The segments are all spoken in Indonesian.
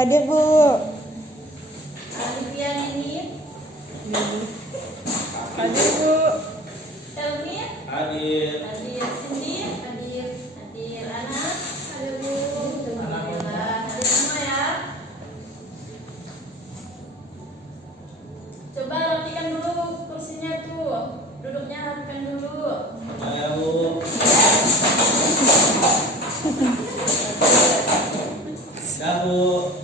Hadir Bu. Alfian ini. Hadir Bu. Elmi. Hadir. Hadir. Cindy. Hadir. Hadir. Anak. Hadir Bu. Alhamdulillah. Hadir semua ya. Coba rapikan dulu kursinya tuh. Duduknya rapikan dulu. Ya Bu. Ya Bu.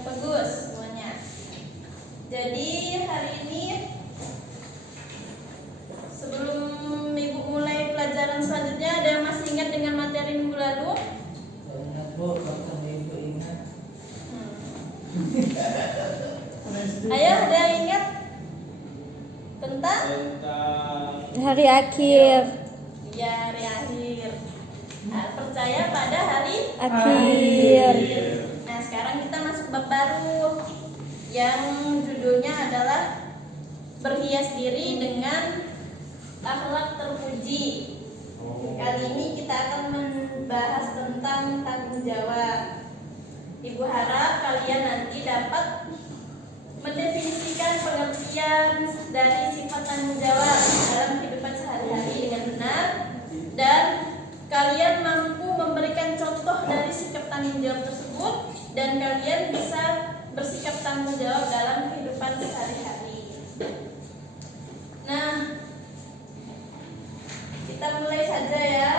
Bagus semuanya. Jadi hari ini sebelum Ibu mulai pelajaran selanjutnya, ada yang masih ingat dengan materi minggu lalu? Ingat Bu, kalau sama Ibu ingat. Ayo, ada yang ingat tentang? Tentang Hari akhir. Ya, hari akhir. Nah, percaya pada hari Akhir. Nah, sekarang kita masuk bab baru yang judulnya adalah berhias diri dengan akhlak terpuji. Kali ini kita akan membahas tentang tanggung jawab. Ibu harap kalian nanti dapat mendefinisikan pengertian dari sifat tanggung jawab dalam kehidupan sehari-hari dengan benar, dan kalian mampu memberikan contoh dari sikap tanggung jawab tersebut, dan kalian bisa bersikap tanggung jawab dalam kehidupan sehari-hari. Nah, kita mulai saja ya.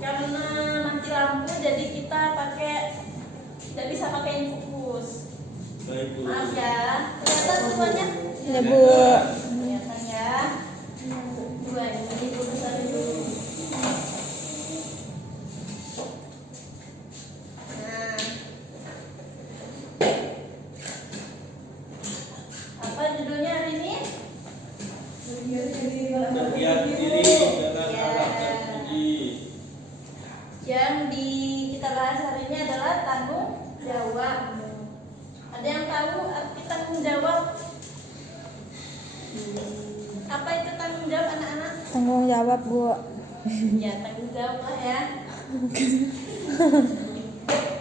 Karena mati lampu, jadi kita tidak bisa pakai infocus. baik Bu. Maaf ya. Kelihatan semuanya? Ya Bu. Kelihatan ya. Dua ini Ibu besar dulu. Nah, apa judulnya hari ini? Berhias diri dengan akhlak terpuji. Yang kita bahas hari ini adalah tanggung jawab. Ada yang tahu arti tanggung jawab? Apa itu tanggung jawab, anak-anak? Tanggung jawab Bu. Ya, tanggung jawab lah ya.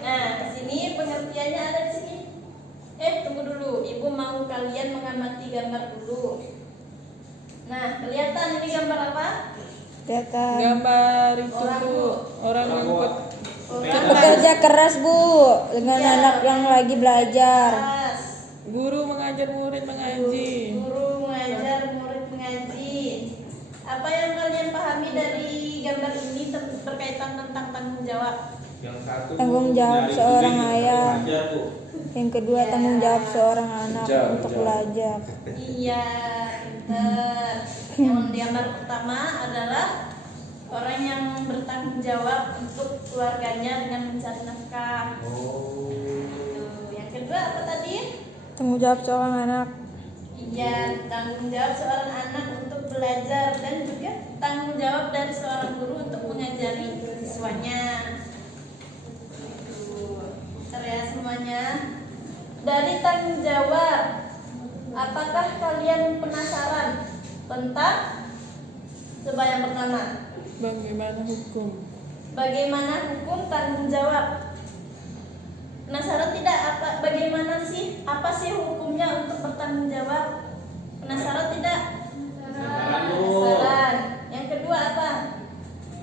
Nah, di sini pengertiannya ada di sini. Tunggu dulu. Ibu mau kalian mengamati gambar dulu. Nah, kelihatan ini gambar apa? Kelihatan. Gambar itu Orang, Bu, Bu. orang mengikut Orang Bekerja keras Bu dengan Ya. anak yang lagi belajar. keras. guru mengajar murid mengaji. Guru mengajar, murid mengaji. Apa yang kalian pahami dari gambar ini berkaitan tentang tanggung jawab? Yang satu Tanggung jawab dari seorang sudut ayah. mengajar, Bu. Yang kedua Ya. tanggung jawab seorang anak untuk belajar. Iya, pinter. Yang gambar pertama adalah orang yang bertanggung jawab untuk keluarganya dengan mencari nafkah. Oh. Tuh. Yang kedua apa tadi? Tanggung jawab seorang anak. Iya, tanggung jawab seorang anak untuk belajar, dan juga tanggung jawab dari seorang guru untuk mengajari siswanya. Tuh. Pinter ya semuanya. Dari tanggung jawab, apakah kalian penasaran tentang coba yang pertama? Bagaimana hukum? Bagaimana hukum tanggung jawab? Penasaran tidak? Apa sih hukumnya untuk bertanggung jawab? Penasaran tidak? Penasaran, Bu. Penasaran. Yang kedua apa?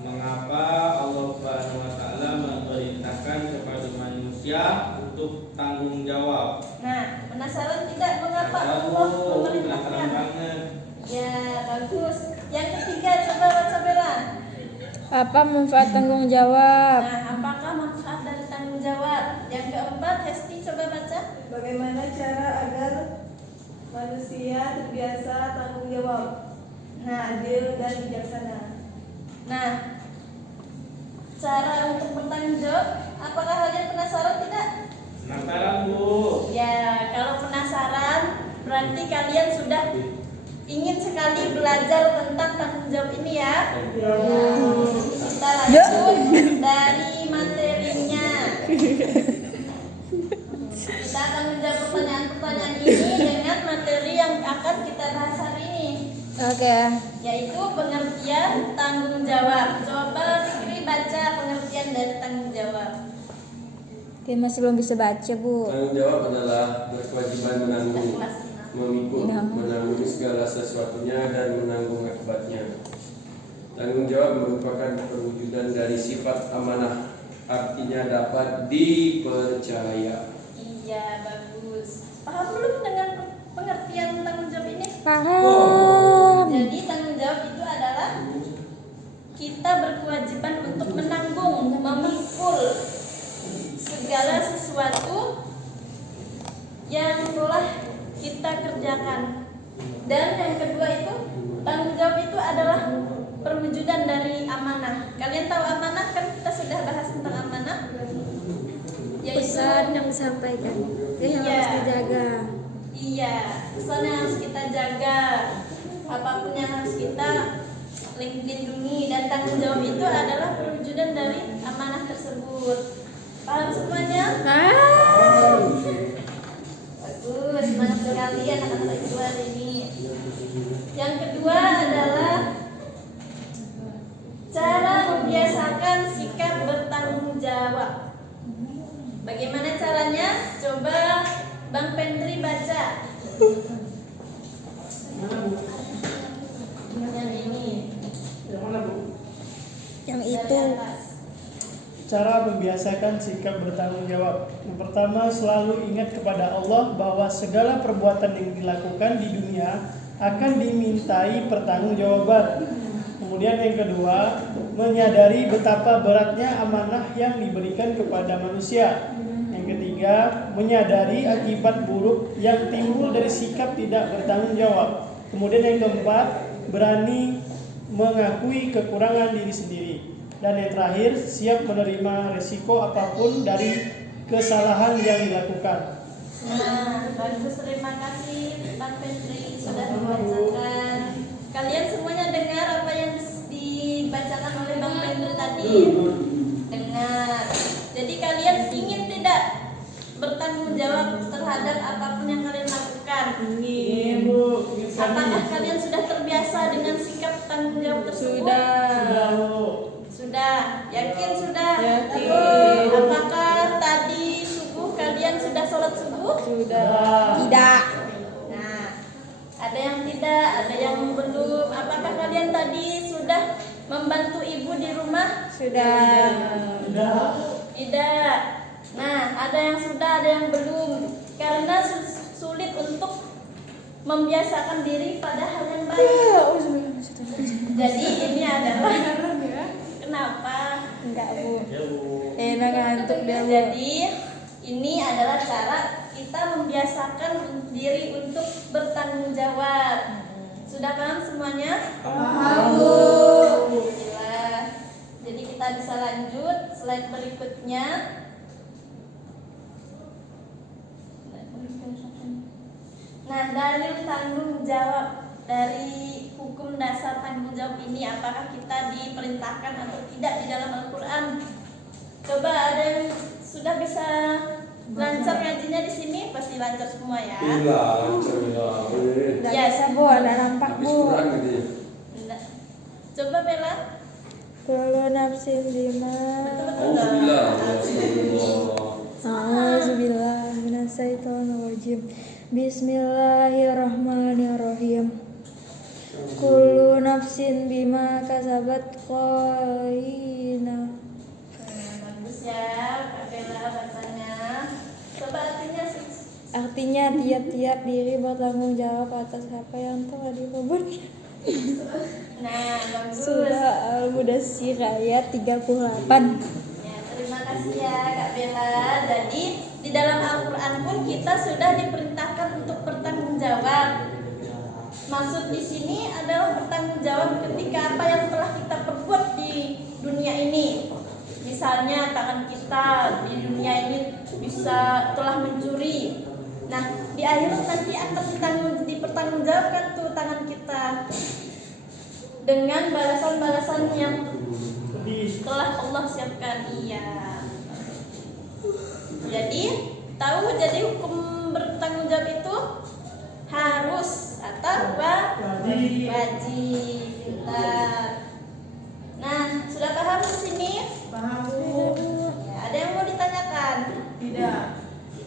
Mengapa Allah Subhanahu wa taala memerintahkan kepada manusia untuk tanggung jawab? Nah, penasaran tidak mengapa Penasaran, Allah Bu. Penasaran memerintahkan? banget. Ya, bagus. Yang ketiga coba baca Bella. Apa manfaat tanggung jawab? Nah, apakah manfaat dari tanggung jawab? Yang keempat, Hesti coba baca. Bagaimana cara agar manusia terbiasa tanggung jawab, adil dan bijaksana? Nah, cara untuk bertanggung jawab, apakah kalian penasaran tidak? Penasaran, Bu. Ya, kalau penasaran berarti kalian sudah ingin sekali belajar tentang tanggung jawab ini ya. Kita lanjut dari materinya. Kita akan menjawab pertanyaan-pertanyaan ini dengan materi yang akan kita bahas hari ini, Oke. yaitu pengertian tanggung jawab. Coba Fikri baca pengertian dari tanggung jawab. Dia masih belum bisa baca, Bu. Tanggung jawab adalah berkewajiban menanggung, memikul, menanggung segala sesuatunya dan menanggung akibatnya. Tanggung jawab merupakan perwujudan dari sifat amanah, artinya dapat dipercaya. Iya, bagus. Paham belum dengan pengertian tanggung jawab ini? Paham. Jadi tanggung jawab itu adalah kita berkewajiban untuk menanggung, memikul segala sesuatu yang telah kita kerjakan. Dan yang kedua itu, tanggung jawab itu adalah perwujudan dari amanah. Kalian tahu amanah kan, kita sudah bahas tentang amanah. Yaitu Pesan yang disampaikan. Yang Iya. harus dijaga. iya, pesan yang harus kita jaga. Apapun yang harus kita lindungi, dan tanggung jawab itu adalah perwujudan dari amanah tersebut. Paham semuanya? Paham. Bagus, semangat sekali anak-anak ibu hari ini. Yang kedua adalah cara membiasakan sikap bertanggung jawab. Bagaimana caranya? Coba Bang Pendri baca. Yang ini. Yang mana, Bu? Yang Dari itu. atas. Cara membiasakan sikap bertanggung jawab. Yang pertama, selalu ingat kepada Allah bahwa segala perbuatan yang dilakukan di dunia akan dimintai pertanggungjawaban. Kemudian yang kedua, menyadari betapa beratnya amanah yang diberikan kepada manusia. Yang ketiga, menyadari akibat buruk yang timbul dari sikap tidak bertanggung jawab. Kemudian yang keempat, berani mengakui kekurangan diri sendiri. Dan yang terakhir, siap menerima resiko apapun dari kesalahan yang dilakukan. Nah, bagus, terima kasih Bang Pendri sudah membacakan. Kalian semuanya dengar apa yang dibacakan oleh Bang Pendri tadi? Dengar. Jadi kalian ingin tidak bertanggung jawab terhadap apapun yang kalian lakukan? Ingin, Bu. Apakah kalian sudah terbiasa dengan sikap tanggung jawab tersebut? Sudah. Bu. Sudah, yakin sudah? Yakin. Apakah tadi subuh kalian sudah sholat subuh? Sudah. Tidak. Nah, ada yang tidak, ada yang belum. Apakah kalian tadi sudah membantu ibu di rumah? Sudah. Tidak. Nah, ada yang sudah, ada yang belum. Karena sulit untuk membiasakan diri pada hal yang baik. Jadi ini adalah kenapa? Enggak, Bu. Ya, Bu. Enak ngantuk dia, Bu. Jadi ini adalah cara kita membiasakan diri untuk bertanggung jawab. Sudah paham semuanya? Paham, Bu. Alhamdulillah. Jadi kita bisa lanjut slide berikutnya. Nah, dalil tanggung jawab dari hukum dasar tanggung jawab ini, apakah kita diperintahkan atau tidak di dalam Al-Quran? Coba ada yang sudah bisa lancar ngajinya di sini? Pasti lancar semua ya. Hilang, hilang. Enggak Ya. bisa, Bu. Ada nampak, Habis Bu. kurang gitu ya. Enggak. Coba Bella. Kullu nafsin bima. Betul-betul enggak? Alhamdulillah. Alhamdulillah. A'udzubillah minasyaitonirrajim. Bismillahirrahmanirrahim. Kullu nafsin bima kasabat qahina. Bagus ya, Kak Bella bacanya. Coba artinya Artinya tiap-tiap diri bertanggung jawab atas apa yang telah diperbuat. Nah, bagus. Surah Al-Mudassir ayat 38. Ya, terima kasih ya Kak Bella. Jadi di dalam Al-Quran pun kita sudah diperintahkan untuk bertanggung jawab. Maksud di sini adalah bertanggung jawab ketika apa yang telah kita perbuat di dunia ini. Misalnya tangan kita di dunia ini bisa telah mencuri. Nah, di akhirat nanti akan dipertanggungjawabkan tuh tangan kita dengan balasan-balasan yang telah Allah siapkan. Iya. Jadi tahu, jadi hukum bertanggung jawab itu harus atau wajib. Pintar. Nah, sudah paham di sini? Paham, Bu. Ya, ada yang mau ditanyakan?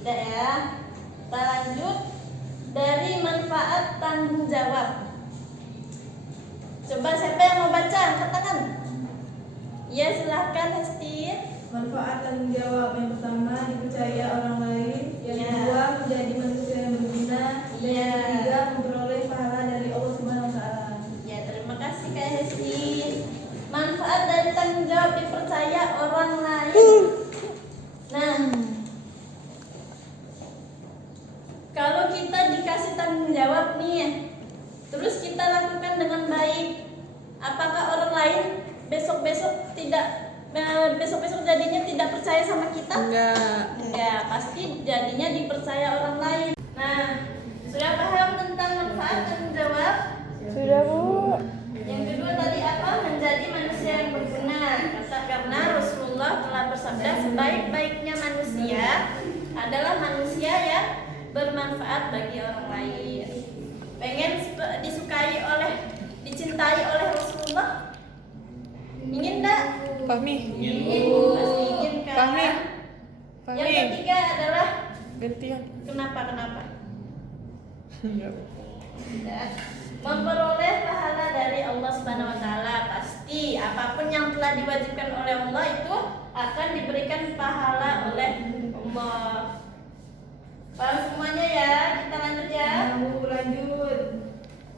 Tidak ya. Kita lanjut dari manfaat tanggung jawab. Coba siapa yang mau baca? Angkat tangan. Ya silahkan Hesti. Manfaat tanggung jawab yang pertama dipercaya orang lain, yang Ya. kedua menjadi manusia yang berguna, dan Ya. yang ketiga memperoleh pahala dari Allah Subhanahu Wa Taala. Ya terima kasih Kak Hesti. Manfaat dari tanggung jawab dipercaya orang lain. Nah, kalau kita dikasih tanggung jawab nih, terus kita lakukan dengan baik, apakah orang lain besok-besok jadinya tidak percaya sama kita? Enggak, pasti jadinya dipercaya orang lain. Nah, sudah paham tentang manfaat tanggung jawab? Sudah, Bu. Yang kedua tadi apa? Menjadi manusia yang berguna. Karena Rasulullah telah bersabda, sebaik-baiknya manusia adalah manusia yang bermanfaat bagi orang lain. Pengen dicintai oleh Rasulullah? Ingin enggak? Fahmi. Ingin, pasti ingin kan? Fahmi. Yang ketiga adalah Gantian. kenapa? Enggak. Tidak. Memperoleh pahala dari Allah Subhanahu Wa Taala. Pasti apapun yang telah diwajibkan oleh Allah itu akan diberikan pahala oleh Allah. Paham semuanya ya? Kita lanjut ya. Nah, lanjut.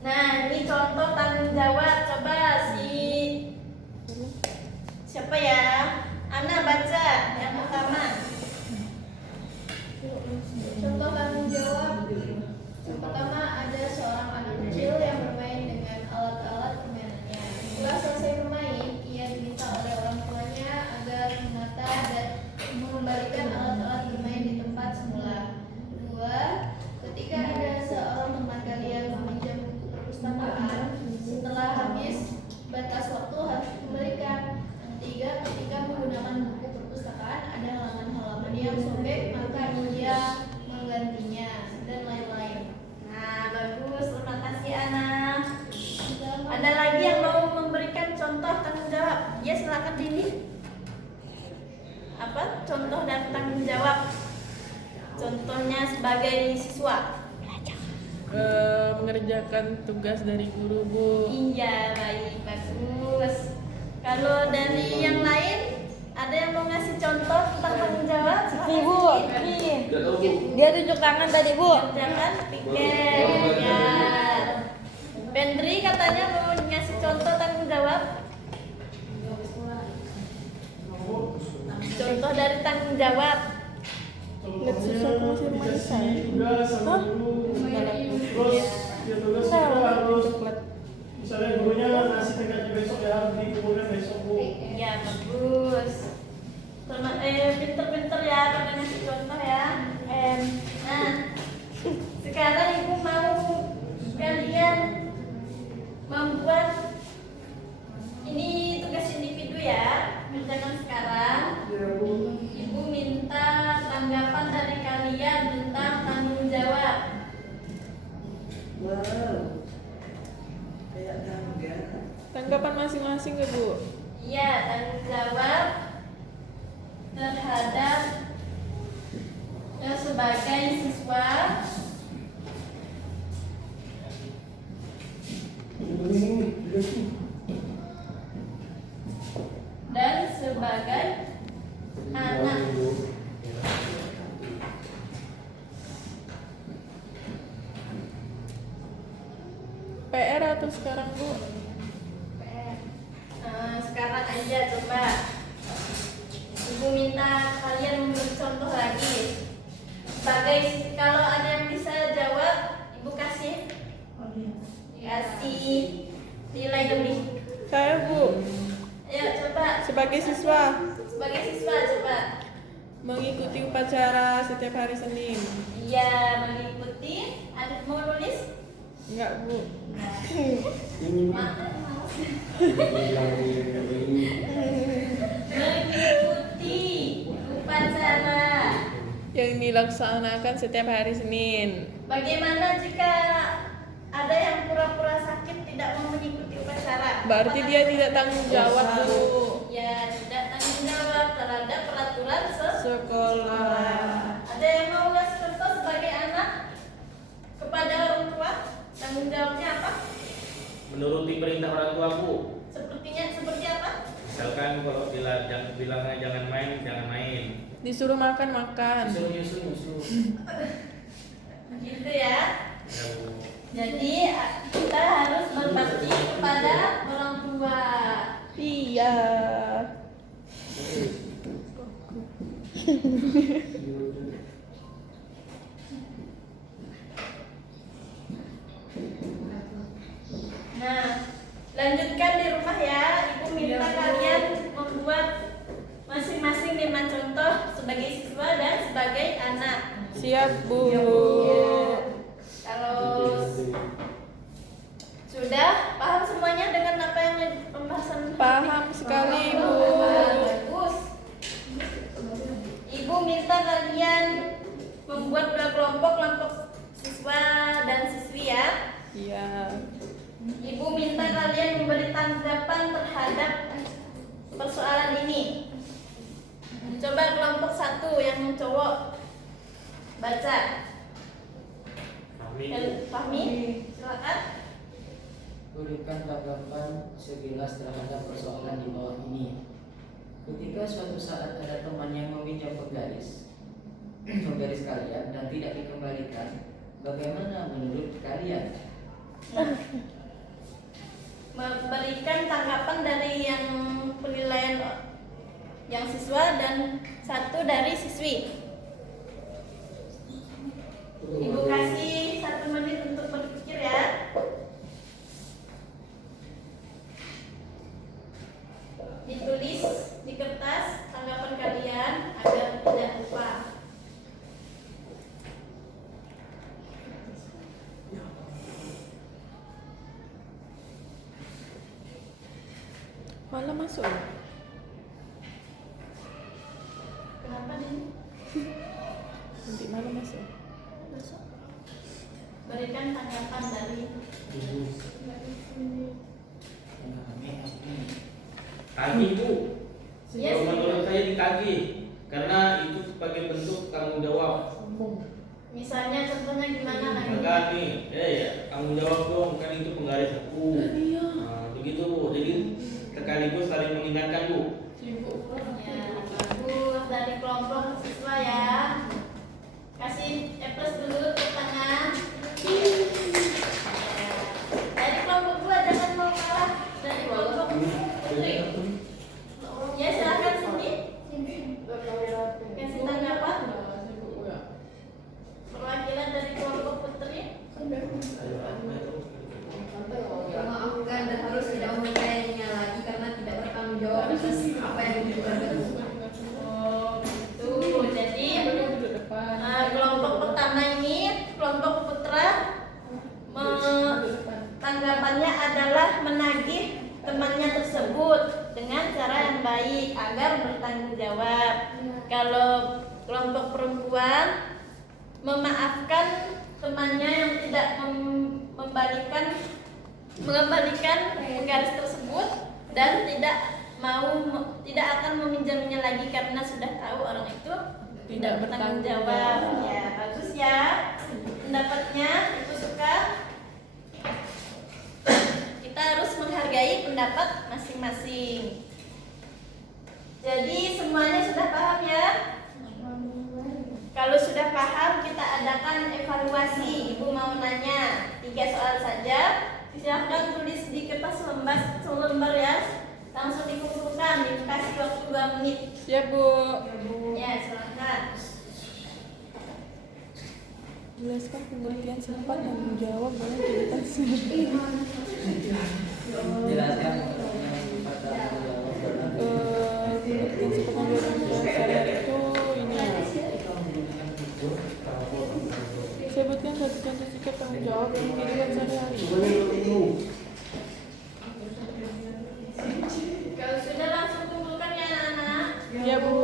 Nah, ini contoh tanggung jawab. Coba siapa ya? Ana baca yang pertama. Contoh tanggung jawab. Yang pertama, ada seorang anak kecil yang bermain dengan alat-alat permainannya. Setelah selesai bermain, ia diminta oleh orang tuanya agar menata dan mengembalikan alat-alat bermain di tempat semula. Kedua, ketika ada seorang teman kalian meminjam buku perpustakaan, setelah habis batas waktu harus dikembalikan. Yang ketiga, ketika menggunakan buku perpustakaan ada halaman-halaman yang sobek, maka ia menggantinya dan lain-lain. Nah, bagus. Terima kasih Ana. Ada lagi yang mau memberikan contoh tanggung jawab? Ya, silakan Dini. Apa contoh dan tanggung jawab? Contohnya sebagai siswa. Mengerjakan tugas dari guru, Bu. Iya, baik, bagus. Kalau dari yang lain, ada yang mau ngasih contoh tentang tanggung jawab? Ibu, nih. Dia tunjuk tangan tadi, Bu. Kerjakan tiket. Ya. Pendri katanya mau ngasih contoh tanggung jawab. Contoh dari tanggung jawab. Lihat sesuatu masih tugas sama guru. Terus ya tugas kita harus misalnya gurunya ngasih tekannya besok ya harus dikumpulkan besok, Bu. Ya, bagus. Pinter-pinter ya pada ngasih contoh ya. Nah, sekarang Ibu mau kalian membuat ini tugas individu ya. Kerjakan sekarang. Ibu minta tanggapan dari kalian tentang tanggung jawab. Tanggapan masing-masing ke, Bu. Iya, tanggung jawab terhadap sebagai siswa dan sebagai anak. PR atau sekarang, Bu? Sekarang aja coba. Ibu minta kalian memberi contoh lagi. Sebagai kalau ada yang bisa jawab, Ibu kasih nilai lebih. Saya, Bu. Ayo coba. Sebagai siswa, Sebagai siswa coba. mengikuti upacara setiap hari Senin. Iya, mengikuti. Ada mau nulis? Enggak, Bu. Mengikuti upacara. Yang dilaksanakan setiap hari Senin. Bagaimana jika ada yang pura-pura sakit tidak mau mengikuti upacara? Berarti dia tidak tanggung jawab, Bu. Ya, tidak tanggung jawab terhadap peraturan Sekolah. Ada yang mau menuruti perintah orang tuaku. Seperti apa? Misalkan kalau bilangnya jangan main. Disuruh makan. Nyusul. Gitu ya. Ya, Bu. Jadi kita harus berbakti kepada orang tua. Iya. Nah, lanjutkan di rumah ya. Ibu minta kalian membuat masing-masing 5 contoh sebagai siswa dan sebagai anak. Siap, Bu. Kalau sudah paham semuanya dengan apa yang pembahasan? Paham sekali, Bu. Bagus. Ibu minta kalian membuat kelompok siswa dan siswi ya. Iya. Ibu minta kalian memberi tanggapan terhadap persoalan ini. Coba kelompok 1 yang cowok baca. Fahmi, silakan. Berikan tanggapan sekilas terhadap persoalan di bawah ini. Ketika suatu saat ada teman yang meminjam penggaris kalian dan tidak dikembalikan, bagaimana menurut kalian? Memberikan tanggapan dari yang penilaian yang siswa dan 1 dari siswi. Ibu kasih 1 menit untuk berpikir ya. Ditulis di kertas tanggapan kalian agar tidak lupa. Malah masuk. Kenapa ini? Nanti malam masuk. Besok. Berikan tanggapan dari Tagih, Bu. Yes. Kalau menurut saya ditagih karena itu sebagai bentuk tanggung jawab. Misalnya contohnya gimana lagi? Maka nih, tanggung jawab dong, kan itu penggaris aku. Nah, begitu, Bu. Jadi sekaligus saling mengingatkan, Bu. Ya, bagus dari kelompok siswa ya. Kasih plus dulu tepuk tangan. Ya. Dari kelompok 2 jangan mau kalah dari kelompok Putri. Ya silakan Cindy. Kasih tanggapan. Perwakilan dari kelompok Putri. Memaafkan dan harus tidak mempercayainya lagi karena tidak bertanggung jawab atas apa yang dilakukan. Oh, gitu. Jadi kelompok pertama ini kelompok putra tanggapannya adalah menagih temannya tersebut dengan cara yang baik agar bertanggung jawab. Kalau kelompok perempuan memaafkan temannya yang tidak mengembalikan penggaris tersebut dan tidak akan meminjamnya lagi karena sudah tahu orang itu tidak bertanggung jawab. Ya, bagus ya pendapatnya, Ibu suka. Kita harus menghargai pendapat masing-masing. Jadi semuanya sudah paham ya? Kalau sudah paham, kita adakan evaluasi. Ibu mau nanya 3 soal saja. Silahkan tulis di kertas selembar ya. Langsung dikumpulkan, dikasih waktu 2 menit. Siap, Bu. Ya, silakan. Jelaskan pengertian sifat dan menjawab dengan tuntutan sendiri. Jelaskan pengertian sifat dan menjawab. Pengertian sifat dan menjawab sehari-hari itu ini ya. Sebutkan 1 contoh sikap tanggung jawab dalam kehidupan sehari-hari. Kalau sudah langsung kumpulkan ya anak-anak. Ya, Bu.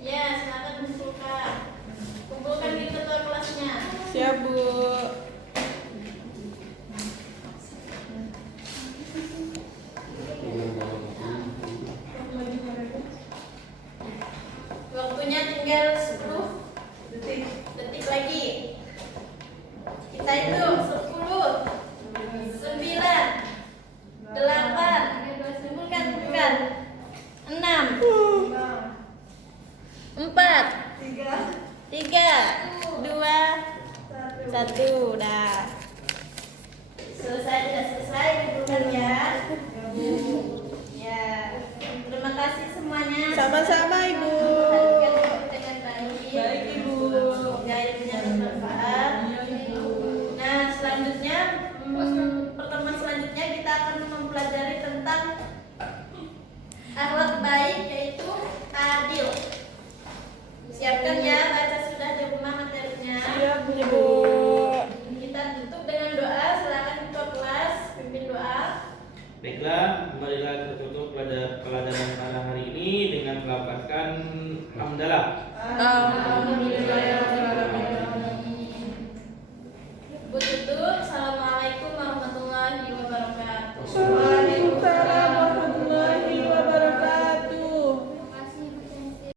Ya, silakan kumpulkan. Kumpulkan di ketua kelasnya. Siap, Bu. Waktunya tinggal 10 detik lagi. Kita hitung 10 Satu, dah. Selesai, sudah selesai bukan ya? Ya, terima kasih semuanya. Sama-sama, Ibu. Perhatikan dengan baik. Baik, Ibu. Semoga ilmunya bermanfaat. Nah, selanjutnya pertemuan selanjutnya kita akan mempelajari tentang akhlak baik, yaitu adil. Siapkan ya, baca sudah di rumah materinya. Siap, Ibu. Kita tutup dengan doa. Silakan ketua kelas pimpin doa. Baiklah, marilah kita tutup pelajaran pada hari ini dengan melafazkan hamdalah. Alhamdulillah.